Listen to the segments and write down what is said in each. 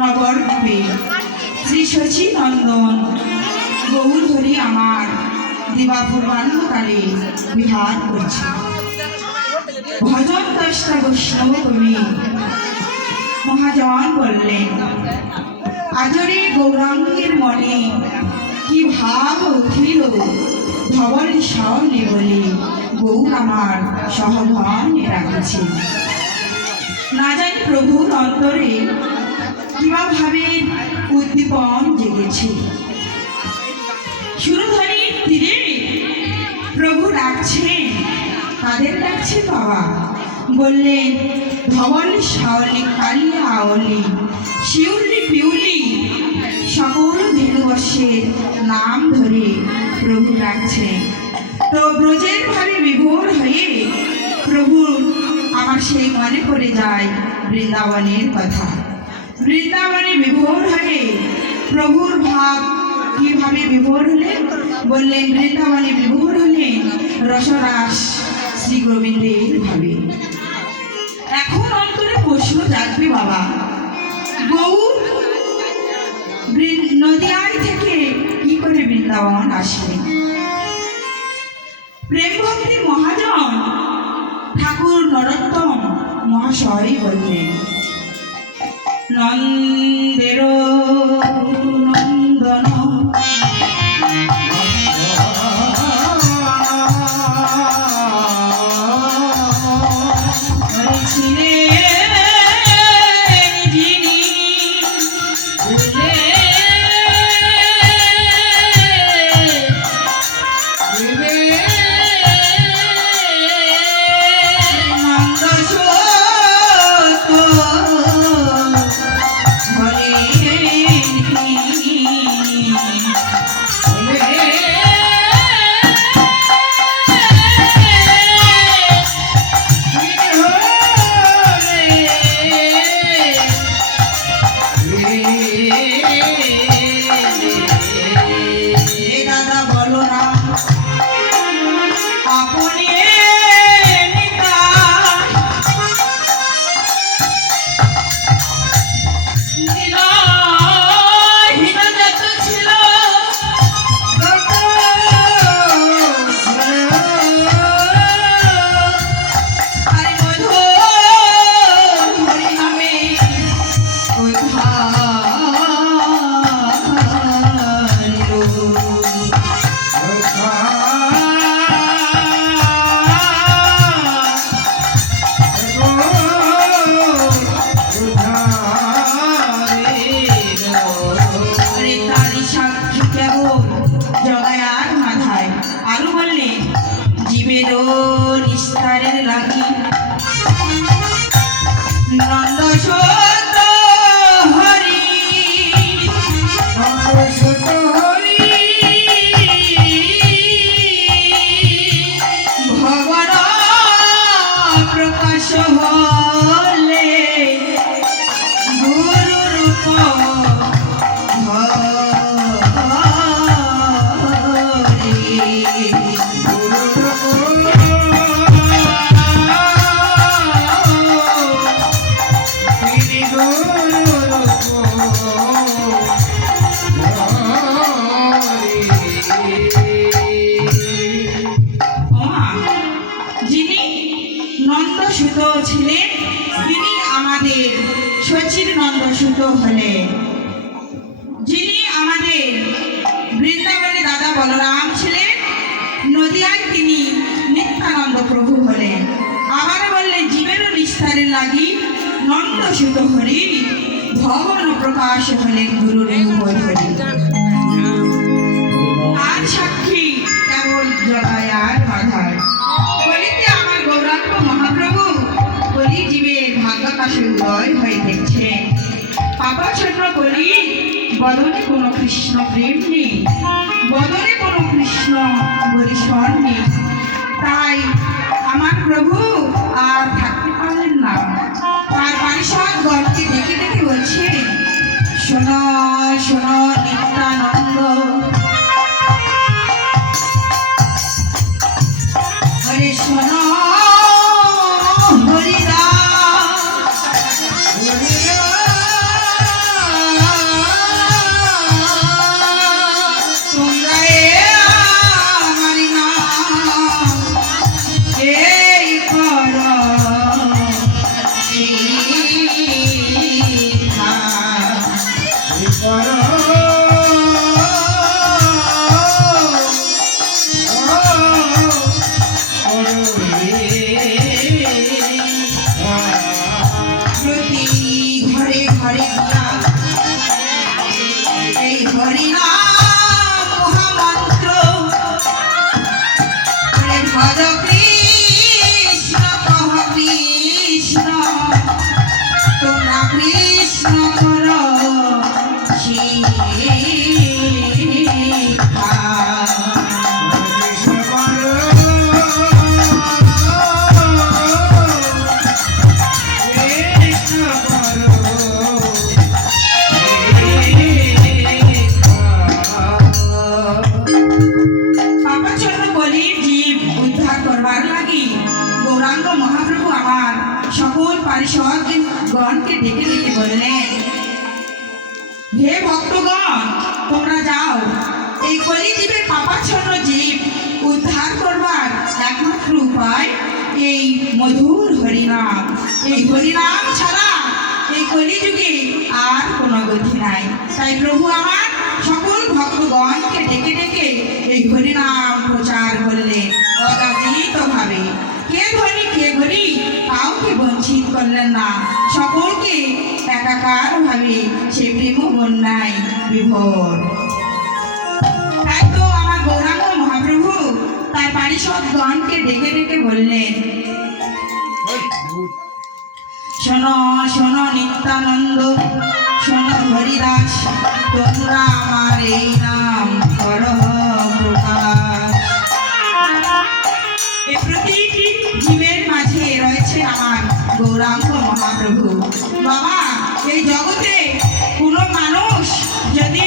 নবদ্বীপে শ্রী শচীনন্দন গৌর হরি আমার দিবাপূর্বাহ্নকালে বিহার করছে। ভজন দশটা বৈষ্ণব কবি মহাজন বললেন, আজরে গৌরাঙ্গের মনে কি ভাব উঠিল, ধবল শাওনে বলে গৌর আমার সহধনে রাখছে। না জানি প্রভুর অন্তরে কিভাবে উদ্দীপন জেগেছে। সুরধনীর তীরে প্রভু ডাকছেন, কাদের ডাকছে বাবা? বললেন, ধবল শাওলি কালিয়া আওলি শিউলি পিউলি সকল ধেনুবর্ষের নাম ধরে প্রভু ডাকছেন। তো ব্রজের ভাবে বিভোর হয়ে প্রভুর আমার সেই মনে পড়ে যায় বৃন্দাবনের কথা। বৃন্দাবনে বিভোর হয়ে প্রভুর ভাব কিভাবে বিভোর হলেন? বললেন, বৃন্দাবনে বিভোর হলেন রসরাস শ্রী গোবিন্দের ভাবে। এখন অন্তরে প্রশ্ন জাগবে বাবা, গৌর নদিয়ায় থেকে কি করে বৃন্দাবন আসলেন? প্রেম ভক্তি মহাজন ঠাকুর নরোত্তম মহাশয় বললেন, নন্দের নন্দন নিস্তারের লাগি নন্দ সত হরি ভগবান হলে গুরু রূপ নন্দসুত ছিলেন, তিনি আমাদের শচীর নন্দসুত হলেন। যিনি আমাদের বৃন্দাবনে দাদা বলরাম ছিলেন, নদিয়ায় তিনি নিত্যানন্দ প্রভু হলেন। আবার বললেন জীবেরও নিস্তারের লাগি নন্দসুত হরি ভবন প্রকাশ হলেন গুরু রূপ ধরি। আর সাক্ষী কেবল জগায় আর বাধার বলিতে আমার গৌরাঙ্গ মহাপ্রভু বলি জীবের ভাগ্যাকাশে উদয় হয়ে দেখছেন। পাপাচ্ছন্ন বলি বদনে কোনো কৃষ্ণ প্রেম নেই, বদনে কোনো কৃষ্ণ বরিশন নেই। তাই আমার প্রভু আর থাকতে পারলেন না। তার পারিষদ গণকে দেখে দেখে বলছে, শোনো শোনো নিত্যানন্দ, হরে শোনো গণকে ডেকে ডেকে বললেন, হে ভক্তগণ, তোমরা যাও, এই কলিযুগের পাপাচ্ছন্ন জীব উদ্ধার করবার একমাত্র উপায় এই মধুর হরিনাম। এই হরিনাম ছাড়া এই কলিযুগে আর কোনো গতি নাই। তাই প্রভু আমার সকল ভক্তগণকে ডেকে ডেকে এই হরিনাম প্রচার করলেন অযাচিত ভাবে। কে ধনী কে গরিব কাউকে বঞ্চিত করলেন না, সকলকে একাকার ভাবে সে প্রেম বন্যায় বিভোর। তাই তো আমার গৌরাঙ্গ মহাপ্রভু তার পারিষদগণকে ডেকে ডেকে বললেন, শোনো শোনো নিত্যানন্দ, শোনো হরিদাস, তোমরা আমার এই নাম করহ প্রকাশ। এই প্রতিটি জীবের মাঝে রয়েছে আমার গৌরাঙ্গ মহাপ্রভু। বাবা, এই জগতে কোনো মানুষ যদি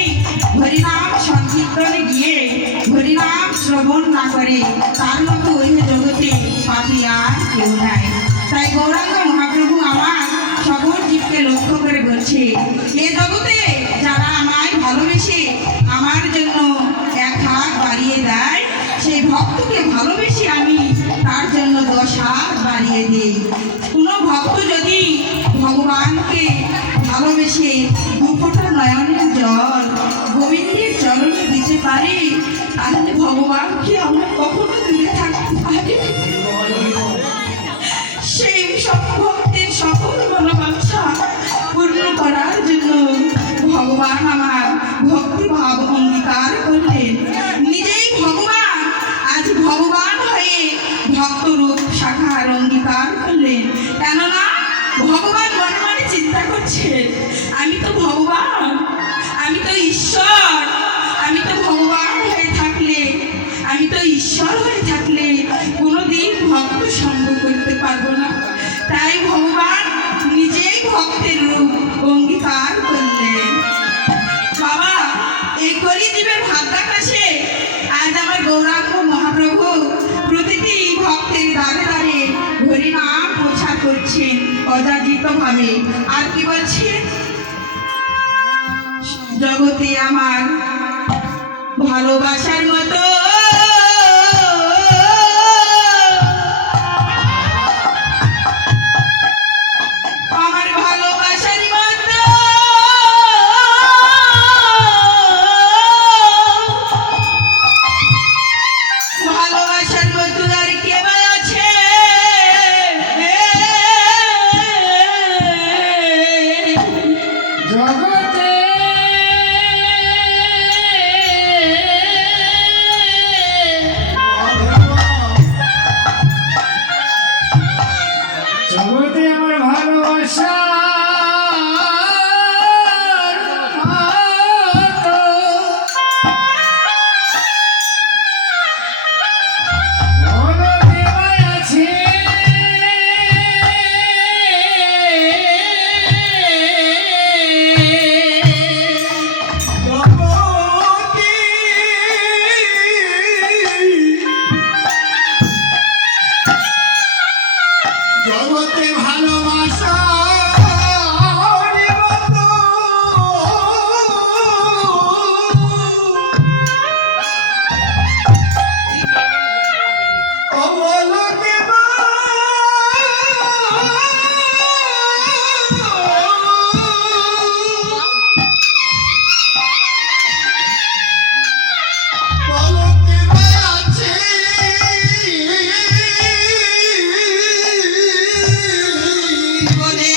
হরিনাম সংকীর্তনে গিয়ে হরিনাম শ্রবণ না করে, তার মতো ওই জগতে পাপী আর কেউ নাই। তাই গৌরাঙ্গ মহাপ্রভু আমার সকল জীবকে লক্ষ্য করে বলছে, এ জগতে যারা আমায় ভালোবেসে আমার জন্য এক হাত বাড়িয়ে দেয়, সেই ভক্তকে ভালোবেসে আমি তার জন্য 10 হাত বাড়িয়ে দিই। কোনো ভক্ত যদি ভগবানকে ভালোবেসে 2 ফোঁটা নয়নের জল গোবিন্দের চরণে দিতে পারে, তাহলে ভগবানকে আমরা কখনো দূরে থাকতে পারি। সেই সব ভক্তের সকল মনোবাঞ্ছা পূর্ণ করার জন্য ভগবান আমার ভক্তিভাব অঙ্গীকার করলেন। নিজেই ভগবান আজ ভগবান হয়ে ভক্তরূপ শাখার অঙ্গীকার করলেন। কেননা ভগবান মনে মনে চিন্তা করছে, আমি তো ভগবান, আমি তো ঈশ্বর, আমি তো ভগবান হয়ে থাকলে, আমি তো ঈশ্বর হয়ে থাকলে কোনোদিন ভক্ত সঙ্গ করতে পারবো না। তাই ভক্তের রূপ অঙ্গীকার করলেন। বাবা, এই কলিযুগের ভাগ্যাকাশে আজ আমার গৌরাঙ্গ মহাপ্রভু প্রতিটি ভক্তের দ্বারে দ্বারে হরিনাম প্রচার করছেন অযাচিত ভাবে। আর কি বলছেন? জগতে আমার ভালোবাসার মতো আমার ভালোবাসার মতো ভালোবাসার মতো আর কে বা আছে? জগতে জগতে আমার ভালোবাসা জগতে ভালোবাসা বলে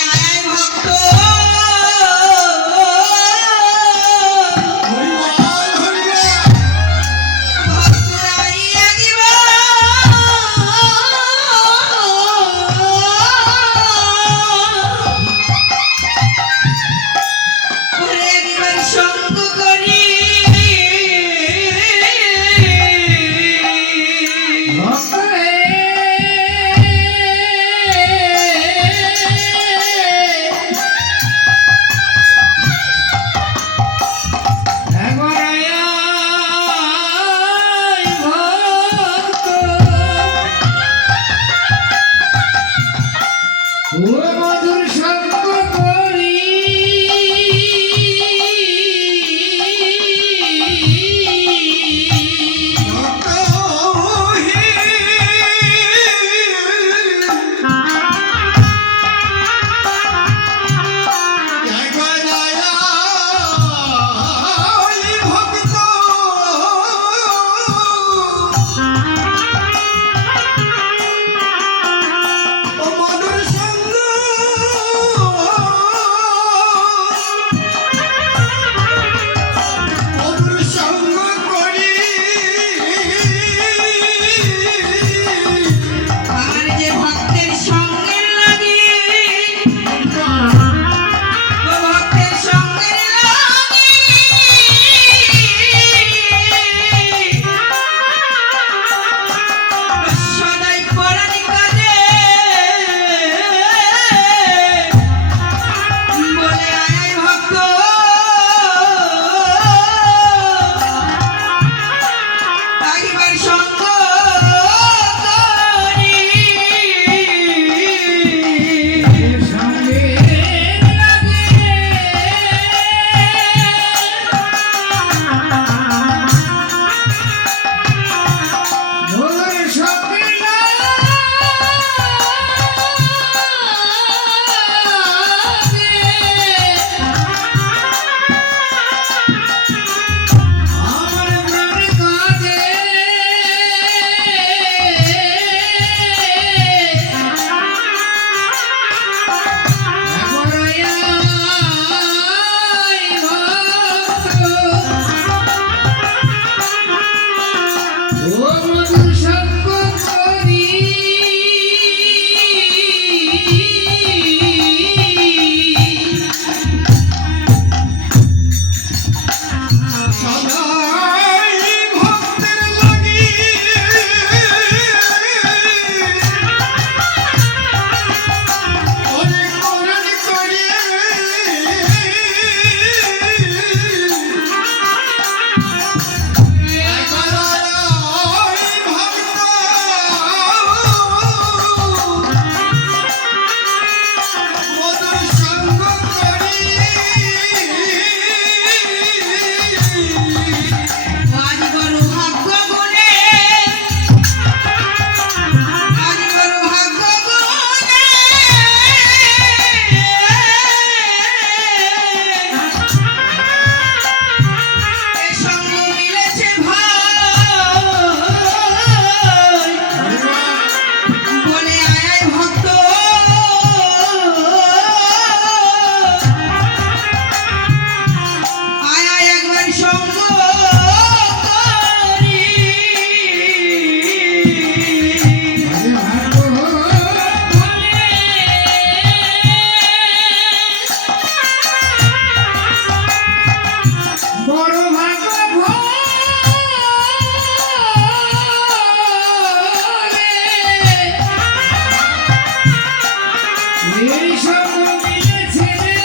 এই সঙ্গ মিলেছে রে।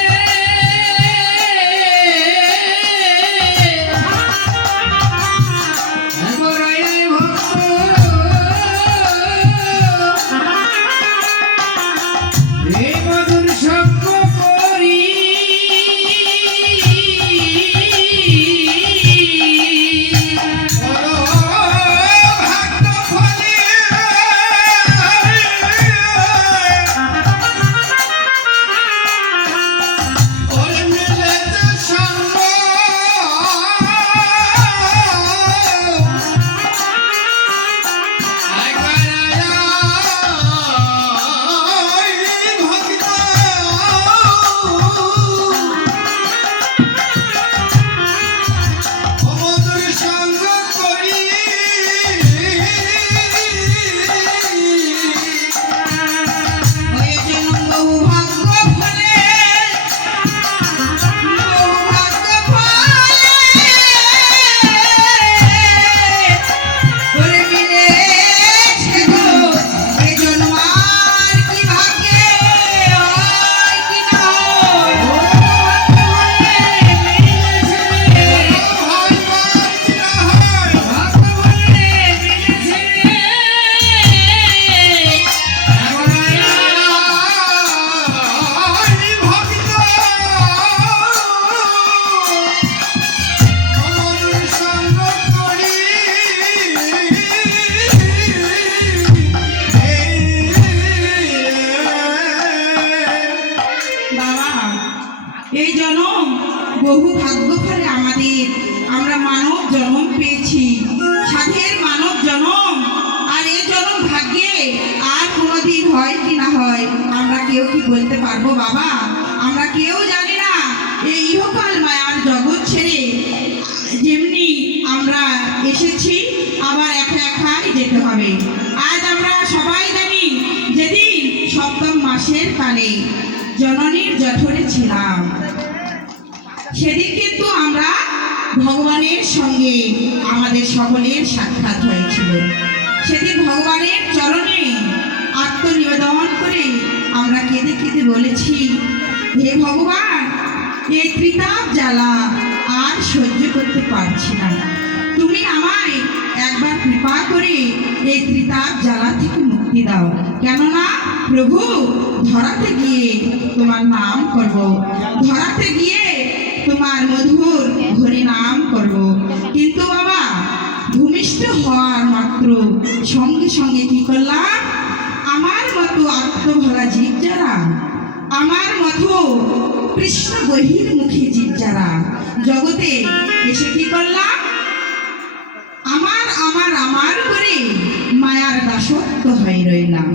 গোরাই ভক্ত এই মধুর সঙ্গ করি এই জনম বহু ভাগ্য ফলে আমাদের, আমরা মানব জন্ম পেয়েছি, সাধের মানব জন্ম। আর এই জন্ম ভাগ্যে আর কোনোদিন হয় কি না হয় আমরা কেউ কি বলতে পারবো বাবা? আমরা কেউ জানি না। এই ইহকাল মায়ার জগৎ ছেড়ে যেমনি আমরা এসেছি আবার একা একাই যেতে হবে। আজ আমরা সবাই জানি যেদিন সপ্তম মাসের কালে জননীর জঠরে ছিলাম, সেদিন কিন্তু আমরা ভগবানের সঙ্গে আমাদের সকলের সাক্ষাৎ হয়েছিল। সেদিন ভগবানের চরণে আত্মনিবেদন করে আমরা কেঁদে কেঁদে বলেছি, হে ভগবান, এই ত্রিতাপ জ্বালা আর সহ্য করতে পারছি না, তুমি আমায় একবার কৃপা করে এই ত্রিতাপ জ্বালা থেকে মুক্তি দাও। কেননা প্রভু, ধরাতে গিয়ে তোমার নাম করব, ধরাতে গিয়ে তোমার মধুর হরি নাম করব। কিন্তু বাবা, ভূমিষ্ঠ হওয়ার মাত্র সঙ্গে সঙ্গে কি করলাম? আমার মতো আত্মভরা জীব যারা, আমার মতো কৃষ্ণ বহির্মুখী জীব যারা জগতে এসে কি করলাম? আমার আমার আমার করে মায়ার দাসত্ব হয়ে রইলাম।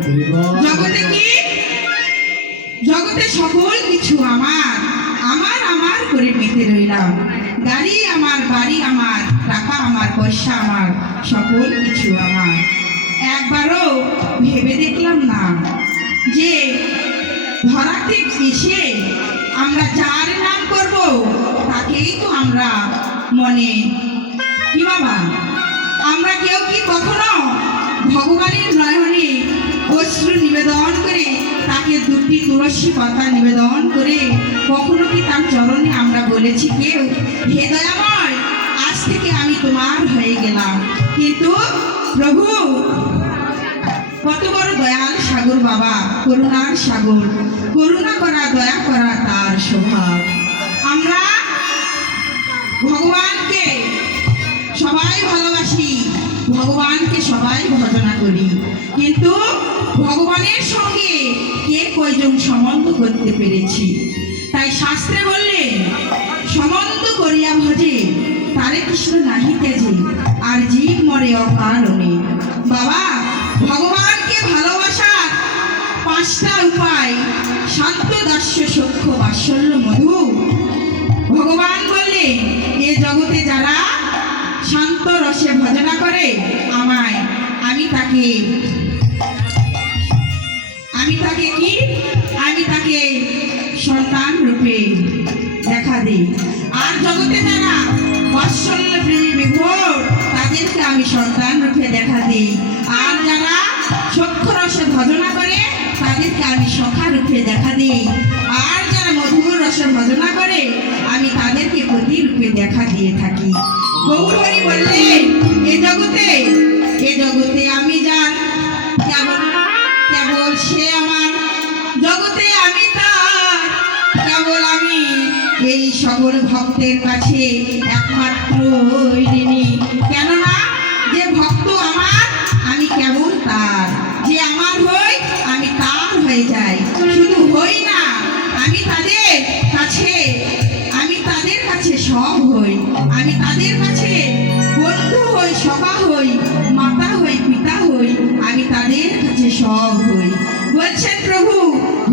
জগতে কি? জগতে সকল কিছু আমার আমার আমার করে মেতে রইলাম। গাড়ি আমার, বাড়ি আমার, টাকা আমার, পয়সা আমার, সকল কিছু আমার। একবারও ভেবে দেখলাম না যে ধরাতে এসে আমরা যার নাম করব তাকেই তো আমরা মনে কি বাবা, আমরা কেউ কি কখনো ভগবানের নয়নে অশ্রু নিবেদন করে, তাকে দুটি তুলসী পাতা নিবেদন করে কখনো কি তার চরণে আমরা বলেছি কেউ, হে দয়াময়, আজ থেকে আমি তোমার হয়ে গেলাম? কিন্তু প্রভু কত বড় দয়াল সাগর বাবা, করুণার সাগর, করুণা করা দয়া করা তার স্বভাব। আমরা ভগবানকে সবাই ভালোবাসি, ভগবানকে সবাই ভজনা করি, কিন্তু ভগবানের সঙ্গে কে কয়জন সম্বন্ধ করতে পেরেছি? তাই শাস্ত্রে বললেন, সম্বন্ধ করিয়া ভজে তারে কৃষ্ণ নাহি তেজে, আর জীব মরে অকারণে। বাবা, ভগবানকে ভালোবাসার 5টা উপায়: শান্ত, দাস্য, সখ্য, বাৎসল্য, মধু। ভগবান বললেন, এ জগতে যারা শান্ত রসে ভজনা করে আমায়, আমি তাকে কি, আমি তাকে সন্তান রূপে দেখা দিই। আর জগতে যারা বাৎসল্য প্রেমী বিভোর, তাদেরকে আমি সন্তান রূপে দেখা দিই। আর যারা সখ্য রসে ভজনা করে তাদেরকে আমি সখা রূপে দেখা দিই, আর যারা মধুর রসে ভজনা করে আমি তাদেরকে পতি রূপে দেখা দিয়ে থাকি। গৌর হরি বললেন, এ জগতে আমি যার, কেবল কেবল সে আমার, জগতে আমি তার, কেবল আমি এই সকল ভক্তের কাছে একমাত্র ঋণী। কেননা যে ভক্ত আমার আমি কেবল তার, যে আমার হই আমি তার হয়ে যাই। শুধু হই না, আমি তাদের কাছে সব হই। আমি তাদের কাছে বন্ধু হই, সখা হই, মাতা হই, পিতা হই, আমি তাদের কাছে সব হই। বলছেন প্রভু,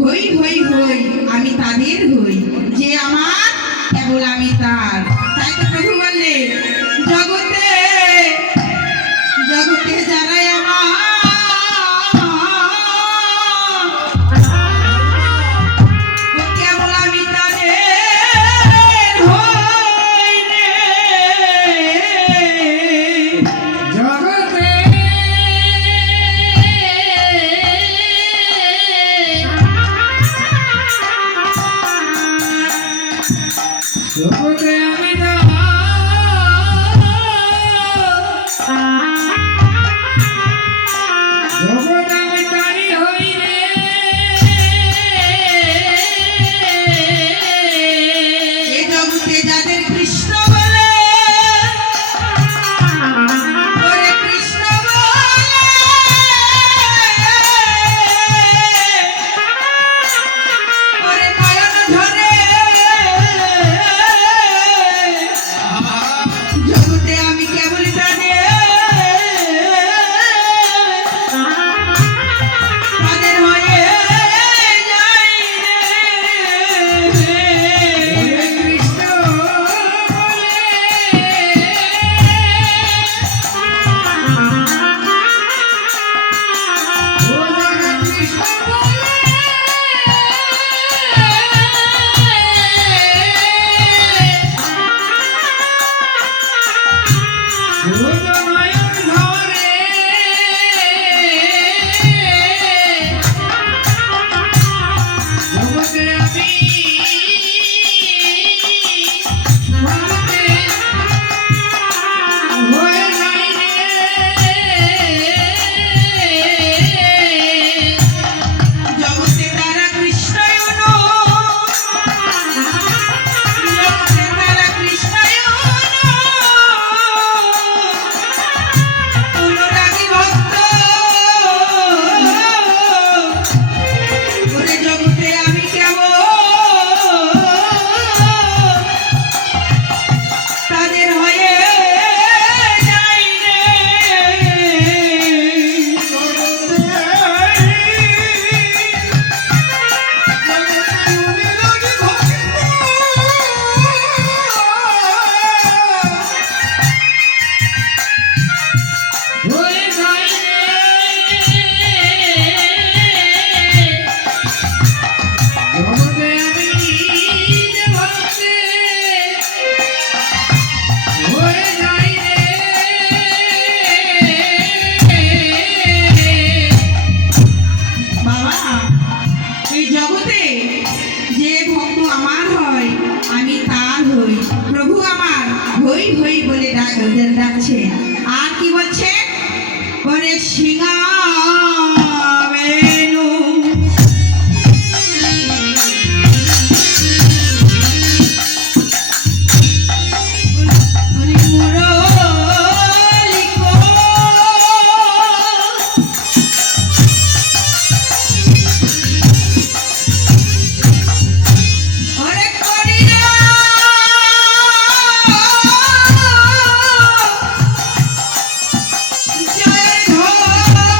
হই হই হই, আমি তাদের হই, যে আমার কেবল আমি তার। তাই তো প্রভু বললেন, জগতে জগতে যারাই আমার, ও কেবল আমি তাদের হই রে। জগতে জগতে আমি জগৎ আমি তারি হই রে। এ জগতে যাদের কৃষ্ণ বলে, ওরে কৃষ্ণ বলে, ওরে নয়ন ঝরে, জগতে আমি কেবল তাদের হয়ে যাই রে। ওরে কৃষ্ণ বলে, ও জগৎ কৃষ্ণ বলে, ও তো নয়ন ধরে, জগতে আমি ভক্তে হয়ে যাই রে। জগতে তারা কৃষ্ণায়ন, জগতে তারা কৃষ্ণায়ন, অনুরাগী ভক্ত, ওরে জগতে আমি কেবল তাদের হয়ে যাই রে। হয়ে যাই রে। জগতে আমি যে ভক্তে হয়ে যাই রে। বাবা, এই জগতে যে ভক্ত আমার হয় আমি তার হই। প্রভু আমার হই হই বলে ডাকছে, আর কি বলছে, ওরে সিংহা বেনু, ওরে মুরলি কো, ওরে করিয়া জয় ঘোষ।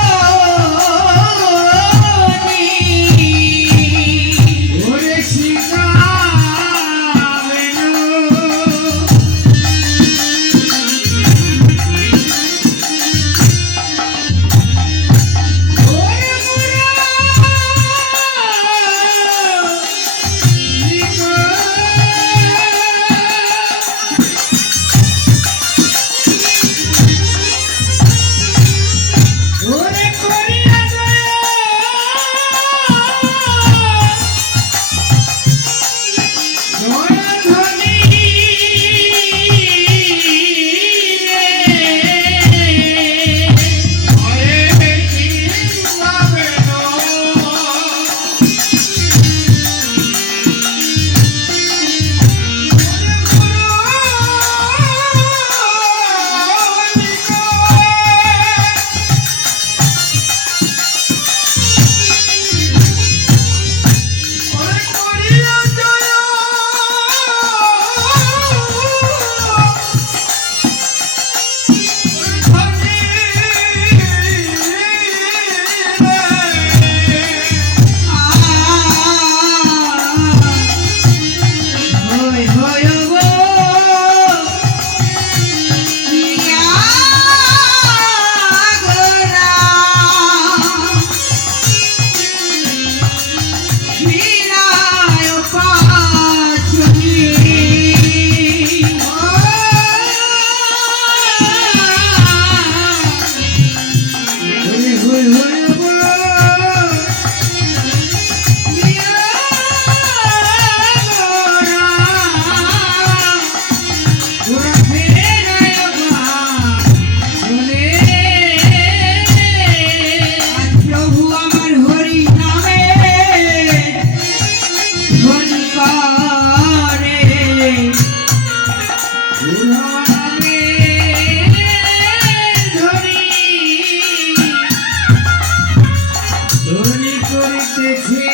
করিতেছে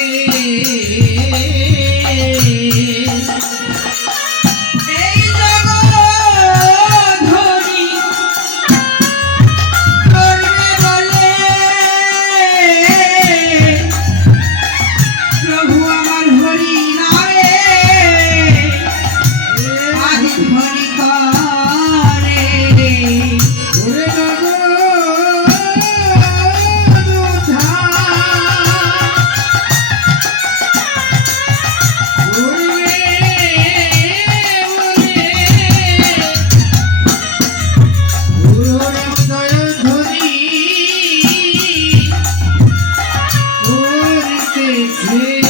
এই জগধরি করবে বলে প্রভু আমার হরি নামে আজ ধরি করে ওরে জগদ্ধার ওরে ওরে জয়ধ্বনি করিতেছে